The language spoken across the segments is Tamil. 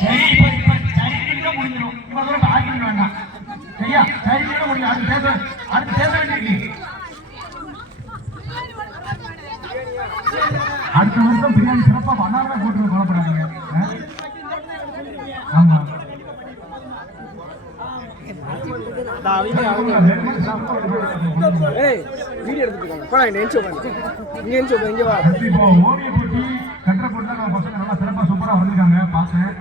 சரி இப்ப சரிக்கிட்ட முடிஞ்சிடும். இவ்வளவு தூரம் ஆக்கிட வேண்டாம் சரியா? சரிக்கிட்ட முடியும். அடுத்து பேச வேண்டியிருக்கு. அடுத்த வருஷம் பிரியாணி சிறப்பா பண்ணாம போட்டு கொல்லப்படாதீங்க. ஆமா வீடியோ எடுத்துட்டு இங்க வா. இப்போ ஓவிய போட்டி கட்டுரை போட்டு நம்ம பசங்க நல்லா சிறப்பா சூப்பரா வந்திருக்காங்க பார்த்தேன்.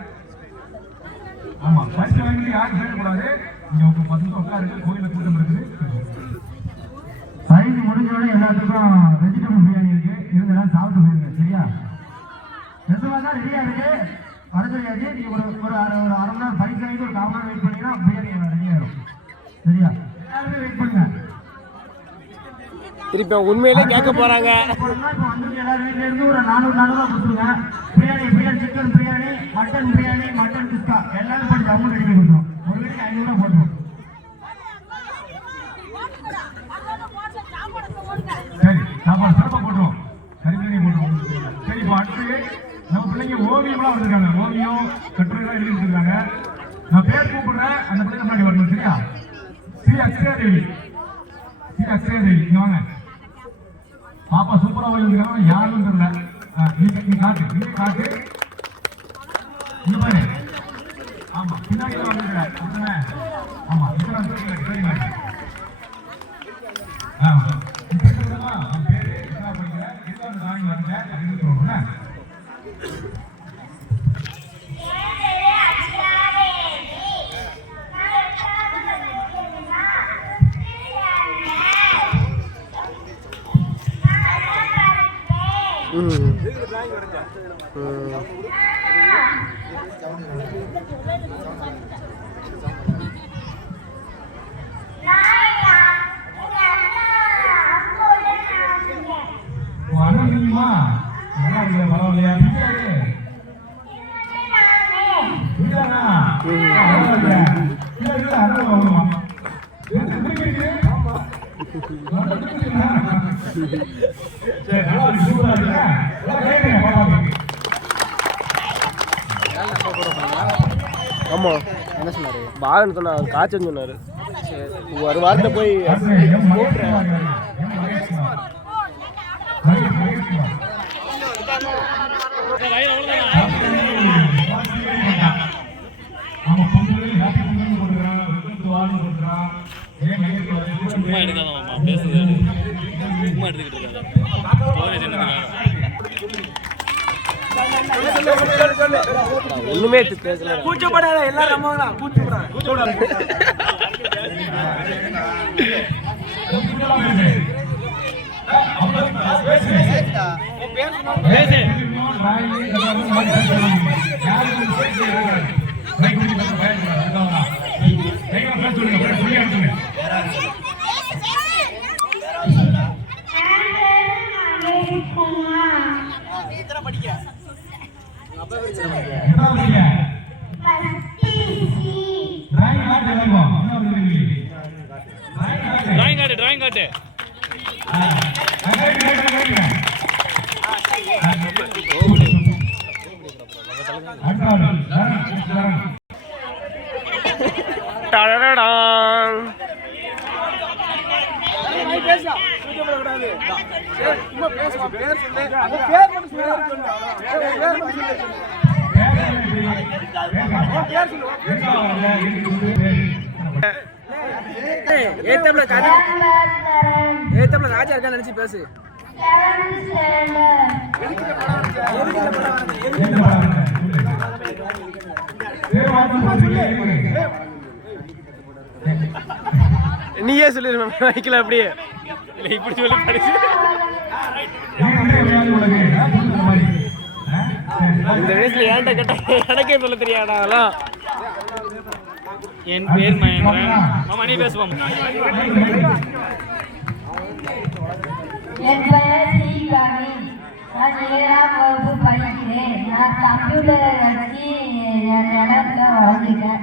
ஆமா பரிசு வாங்கி யாரும் செய்யக்கூடாது. இங்க உங்க 10 நிமிஷம் உட்காருங்க. கோயில கூட்டம் இருக்குது. சைடு முடிஞ்சோட எல்லாத்துக்கும் வெஜிடபிள் பிரியாணி இருக்கு. இருந்தாலும் சாப்பிட்டு போயிருங்க சரியா? எதுவாக தான் ரெடியா இருக்கு. வரச்சொல்லியாச்சு. நீங்க ஒரு அரை மணி நேரம் பரிசு வாங்கிட்டு ஒரு 1/4 மணி நேரம் வெயிட் பண்ணீங்கன்னா பிரியாணி ரெடி ஆயிடும் சரியா? எல்லாருமே வெயிட் பண்ணுங்க. திருப்பி உண்மையிலே கேட்க போறாங்க. இப்போ வந்து எல்லாரும் வீட்டுல இருந்து ஒரு 400 கொடுத்துருங்க. பிரியாணி சிக்கன் பிரியாணி, மட்டன் குஸ்கா எல்லாரும் போட்டு அமௌண்ட் ரெடி பண்ணி கொடுத்துரும். ஒரு வீட்டுக்கு 500 போட்டுரும். சரி சாப்பாடு சிறப்பாக போட்டுருவோம். கறிபிரியாணி போட்டுருவோம். சரி இப்போ அடுத்து நம்ம பிள்ளைங்க ஓவியம்லாம் வந்திருக்காங்க. ஓவியம் கட்டுரைலாம் எழுதி கொடுத்துருக்காங்க. நான் பேர் கூப்பிடுறேன். அந்த பிள்ளைங்க முன்னாடி வரணும் சரியா? ஸ்ரீ அக்ஷயா தேவி இங்க வாங்க. பாப்பா சூப்பரா போயிருக்காங்க. யாரும் தெரியல. நீ காட்டு இந்த பாரு. ஆமா பின்னாடி வந்துருக்க. ஆமா இதெல்லாம் சரிங்க. பேரு என்ன படிக்கிற? எல்லாம் நாளைக்கு வரல அப்படின்னு சொல்லுவோம்ல. அண்ணா பரவாயில்லையா? ஆமா என்ன சொன்னாரு? பாலன் சொன்னார், காய்ச்சல் சொன்னாரு. ஒரு வாரத்தை போய் சும்மா எடுக்காதம்மா பேசுறது. சும்மா எடுத்துக்கிட்டு ஒண்ணுமே பேசல. கூச்சப்படாத எல்லாரும் கூச்சப்படாத. டிராயிங் காட்டு. ராஜா இருக்கா நினைச்சு பேசு. நீயே சொல்லிருக்க வைக்கல அப்படியே இப்படி சொல்லி படிச்சு இந்த வயசுல ஏன்ட்ட கேட்ட எனக்கே சொல்ல தெரியாடா. அதெல்லாம் என் பேர் மகேந்திரன். மாமா நீ பேசுவோம். என் பெயர் ஸ்ரீகாமி. நான் 7ஆம் வகுப்பு படிக்கிறேன். நான் கம்ப்யூட்டரை வச்சு என் இடத்துல வளர்ந்துட்டேன்.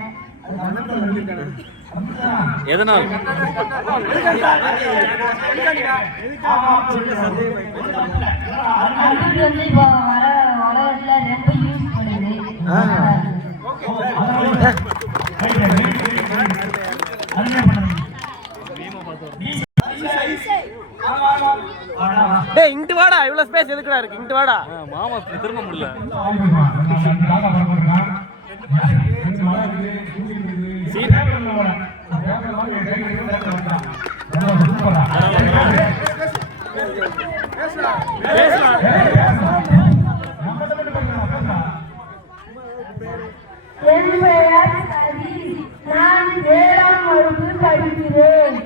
எதனால்? கம்ப்யூட்டர் வந்து இப்போ வர உலகத்துல ரொம்ப யூஸ் பண்ணுது. டேய் இங்கிட்டு வாடா, இவ்வளவு ஸ்பேஸ் எதுக்குடா இருக்கு? இங்கிட்டு வாடா. மாமா திரும்ப முடியல. என் பெயர் சரி. நான் 7ஆம் வகுப்பு படிக்கிறேன்.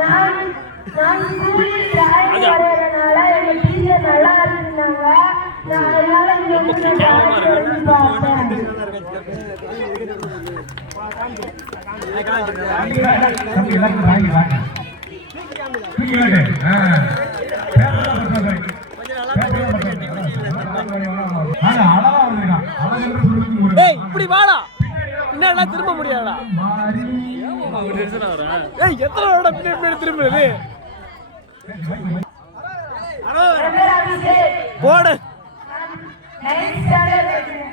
நான் ஸ்கூலில் டிராயிங் வரையறதுனால எங்க டீச்சர் நல்லா இருந்தாங்க. நான் அதனால இங்க வந்து டிராயிங் வரைஞ்சு பார்த்தேன். டேய் இப்படி வாடா, பின்னாடி திரும்ப முடியாதா? ஏய் எத்தனை வாடா பின்னாடி திரும்புறது? என் பேர் அபிஷேக். போடு. நான் 9th ஸ்டாண்டர்ட் படிக்கிறேன்.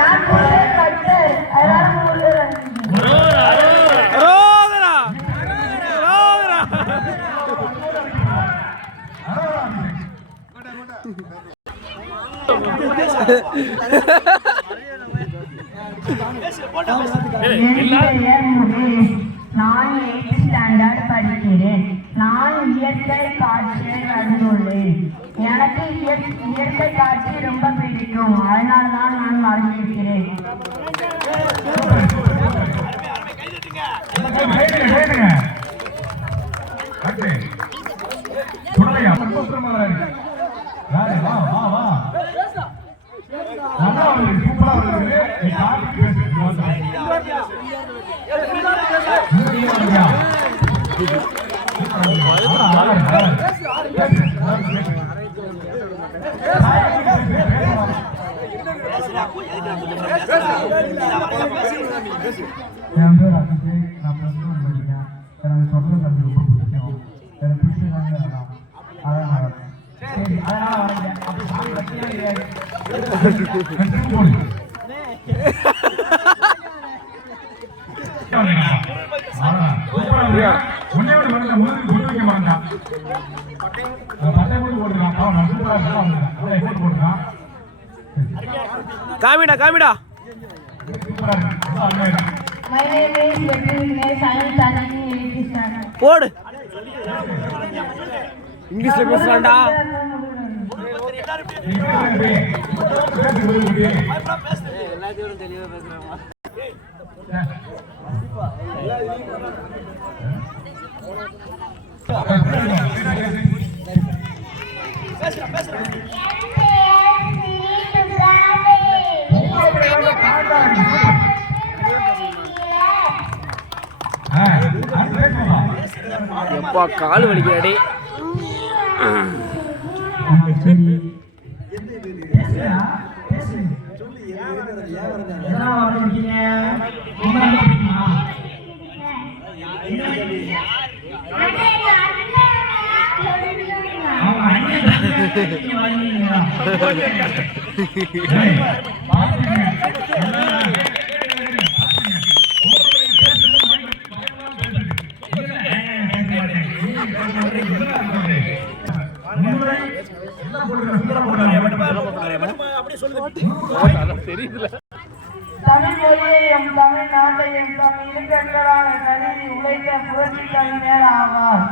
நான் முதல்ல படித்தேன். அதனால முதல்ல ரோகரா ரோகரா. நான் 8th ஸ்டாண்டர்ட் படிக்கிறேன். நான் இயற்கை காட்சியை வரைந்துள்ளேன். எனக்கு இயற்கை காட்சி ரொம்ப பிடிக்கும். அதனால தான் நான் வரைந்திருக்கிறேன். என் பேர் அபிஷேக். நான் +1 படிக்கிறேன். எனக்கு சொல்றது அது ரொம்ப பிடிக்கும். எனக்கு பிடிச்சதாங்க அதான் வரேன். சரி அதனால வரேன். அப்படி சாமி பற்றியே கிடையாது. காமிடா காமிடா. My name is Vetrinesh. I am studying in 8th standard. போடு. இங்கிலீஷ்ல பேசுறான்டா. எல்லாத்தையும் தெளிவா பேசுறாமா? எப்பா கால் வலிக்கிறாடே. தமிழ் மொழியை எம் தமிழ்நாட்டை எம் தமிழ் இலக்கங்களாக கருதி உழைத்த புரட்சி கவிஞர் ஆவார்.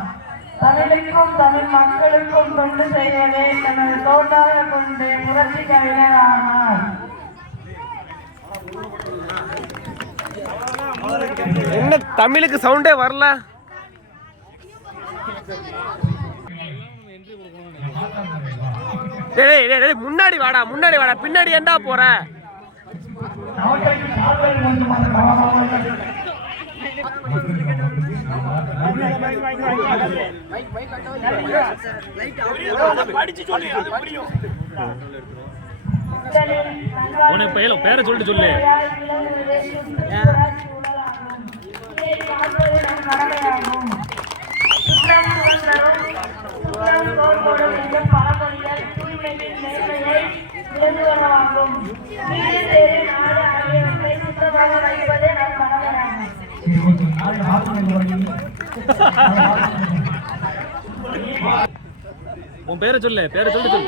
தமிழுக்கும் தமிழ் மக்களுக்கும் தொண்டு செய்வதை தனது தோட்டாக கொண்டு புரட்சி கவிஞர் ஆனார். என்ன தமிழுக்கு சவுண்டே வரல? டேய் டேய் டேய் முன்னாடி வாடா, முன்னாடி வாடா, பின்னாடி ஏன்டா போற? உனக்கு பேரை சொல்லிட்டு சொல்லு. விலங்குவனமாகும். வீடு தெரு நாடு ஆகியவற்றை சுத்தமாக வைப்பதே நம் கடமையாகும். சரி, ஓகே. நாளைக்கு பாத்ரூம் வரீங்க. உன் பேரை சொல்லு சொல்லு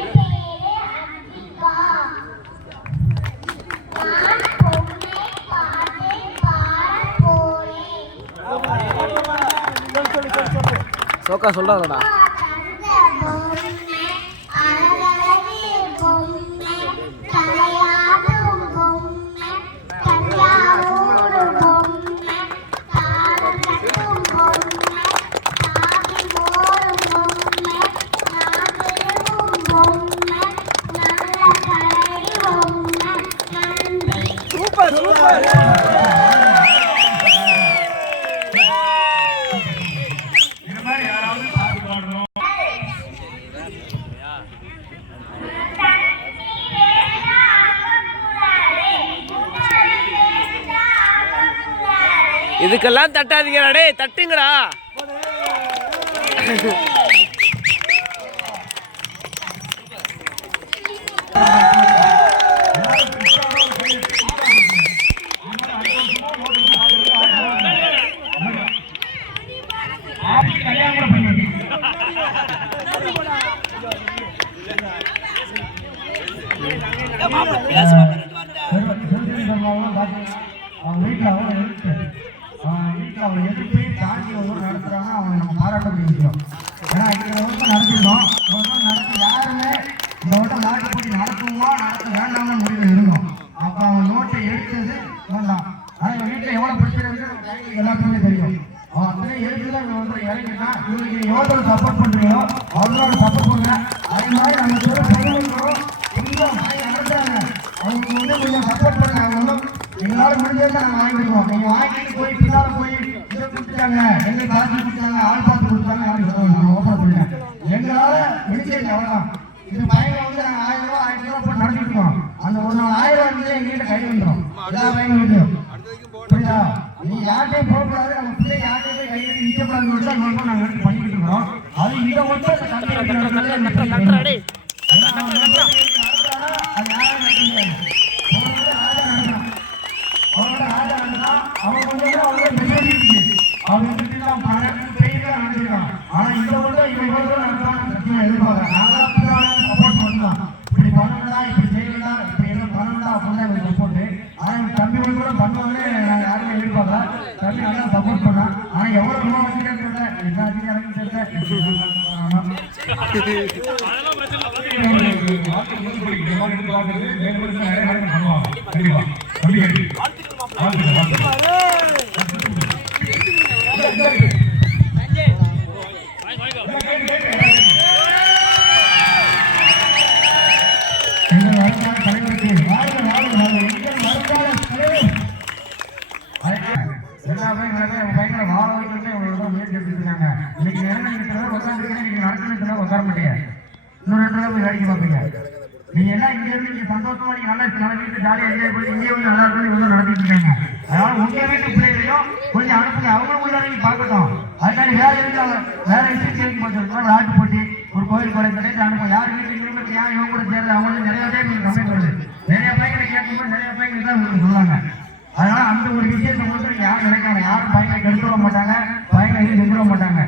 சோக்கா சொல்றாங்கடா. இந்த மாதிரி யாராவது பாட்டு பாடணும். இதுக்கெல்லாம் தட்டாதீங்கடா, டேய் தட்டுங்கடா. கல்யாணம் கூட பண்ணி அவங்க வீட்டில் அவங்க எழுத்து வீட்டில் அவங்க எழுப்பி தாண்டி ஒவ்வொரு நடத்துகிறாங்க. அவங்க நம்ம பாராட்ட முடியும். ஏன்னா இங்கே வந்து நடத்திருந்தோம். நடத்தி யாருமே இந்த வட்டம் நாட்டு போட்டி நடத்துவோமா நடத்த வேண்டாம்னு முடிவில் இருந்தோம். அப்போ அவன் நோட்டை எடுத்தது வேண்டாம். ஆனால் எங்கள் வீட்டில் எவ்வளோ பிரச்சனை இருக்குது எல்லாத்துக்குமே தெரியும். அவன் அத்தனை எழுத்துதான் இவன் வந்து இறங்கினா இவங்களுக்கு எவ்வளோ சப்போர்ட் பண்ணுறீங்களோ அவங்களோட சப்போர்ட் பண்ணுறேன். அதே மாதிரி நம்ம சொல்லுவோம் கொஞ்சம் நடத்துறாங்க. அவங்க வந்து கொஞ்சம் சப்போர்ட் பண்ணுங்க. அவங்க ஒன்றும் எங்களால் முடிஞ்சதை நாங்கள் வாங்கி கொடுப்போம். நீங்கள் வாங்கிட்டு போய் பின்னால் போய் இதை கொடுத்துட்டாங்க, எங்கள் காசு கொடுத்தாங்க, ஆள் பார்த்து கொடுத்தாங்க அப்படின்னு சொல்லுவாங்க. நான் ஓப்பன் பண்ணுறேன். எங்களால் முடிஞ்சது அவ்வளோதான். இது பையன் வந்து நாங்கள் 1000 ரூபா 1000 ரூபா போட்டு நடத்திட்டுருக்கோம். அந்த ஒரு நாள் 1000 ரூபா இருந்தே எங்ககிட்ட கை வந்துடும். எல்லா பையனும் வீட்லையும் புரியுதா? நீ யார்ட்டையும் போகக்கூடாது, நம்ம பிள்ளை யார்ட்டையும் போய் கையில் நிற்கக்கூடாதுன்னு தான் நம்ம நாங்கள் எடுத்து பண்ணிக்கிட்டு இருக்கிறோம். அது இதை மட்டும் அந்த தம்பி அது யாரும் நடத்த முடியாது. அவங்களோட ராஜா நடந்தா அவங்க வந்து அவங்க மெசேஜ் அவங்க தான் பணம் பெய்தான் நடந்திருக்கான். ஆனா இந்த வந்து இவங்க இவ்வளவு நடத்தான் எதிர்பார்க்கறேன். நாங்கள் சப்போர்ட் பண்ணலாம். இப்படி பண்ணணும்டா, இப்படி செய்யலாம், இப்படி எல்லாம் பண்ணணும்டா அப்படிதான் எனக்கு சப்போர்ட். ஆனா எங்க தம்பி வந்து கூட பண்ணவனே நாங்கள் யாருமே எதிர்பார்க்கல. தம்பி நல்லா சப்போர்ட் பண்ணான். ஆனா எவ்வளவு ரூபா வச்சுட்டே தெரியல, என்ன வச்சுட்டு இறங்கி உட்கார மாட்டீங்க. இன்னும் 2 நாள் போய் வேடிக்கை பார்ப்பீங்க. நீங்க எல்லாம் இங்க இருந்து நீங்க சந்தோஷமா நீங்க நல்லா வீட்டு ஜாலியா என்ஜாய் பண்ணி இங்கே வந்து நல்லா இருக்கு இவங்க நடத்திட்டு இருக்காங்க. அதனால உங்க வீட்டு பிள்ளைகளையும் கொஞ்சம் அனுப்புங்க. அவங்களும் கொஞ்சம் பார்க்கட்டும். அதுக்காக வேற விஷயம் கேட்க மாட்டோம். ஆட்டு போட்டி ஒரு கோயில் குறை கிடையாது அனுப்ப யார் வீட்டுக்கு யார் இவங்க கூட சேர்ந்து அவங்களுக்கு நிறைய டைம் நீங்க கம்ப்ளைண்ட் வருது. நிறைய பையனை கேட்கும்போது நிறைய பையன் தான் சொல்லுவாங்க. அதனால அந்த ஒரு விஷயத்தை மட்டும் யாரும் நினைக்காங்க. யாரும் பையனை கெடுத்து விட மாட்டாங்க, பையனை எதுவும் செஞ்சு விட மாட்டாங்க.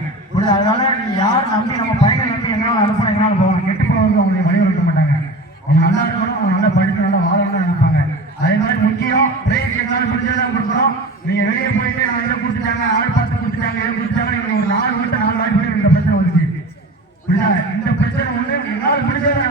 அதனால நீங்க யாரும் நம்பி நம்ம பையனை நம்பி எங்களால் அனுப்பணும் எங்களால் போவாங்க. கெட்டு போகிறவங்க அவங்களை வழிவகுக்க மாட்டாங்க. அவங்க நல்லா இருக்கணும், அவங்க நல்லா படித்து நல்லா வாழணும்னு நினைப்பாங்க. அதே மாதிரி முக்கியம் பிரேக் எங்களால் முடிஞ்சதான் கொடுக்குறோம். நீங்க வெளியே போயிட்டு நான் இதை கொடுத்துட்டாங்க, ஆள் பார்த்து கொடுத்துட்டாங்க, எதை கொடுத்தாங்க எனக்கு ஒரு 4 வாய்ப்பு இந்த பிரச்சனை வந்துச்சு. இந்த பிரச்சனை ஒன்று எங்களால் முடிஞ்சதை